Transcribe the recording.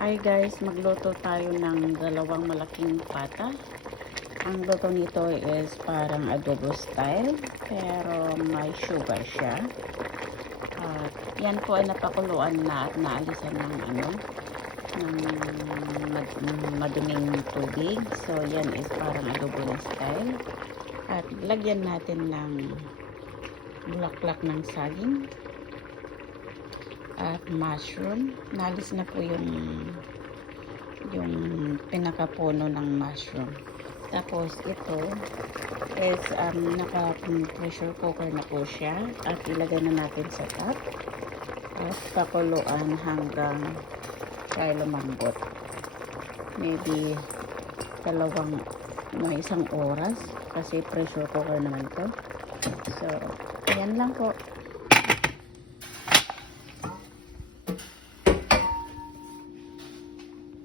Hi guys, magluto tayo ng dalawang malaking pata. Ang luto nito is parang adobo style, pero may sugar siya. At yan po ay napakuluan na at naalisan ng maduming tubig. So yan is parang adobo na style. At lagyan natin ng bulaklak ng saging at mushroom. Nalis na po yung pinakapuno ng mushroom. Tapos ito is naka pressure cooker na po siya at ilagay na natin sa top at pakuluan hanggang tayo lumambot. Maybe isang oras kasi pressure cooker naman to. So ayan lang po.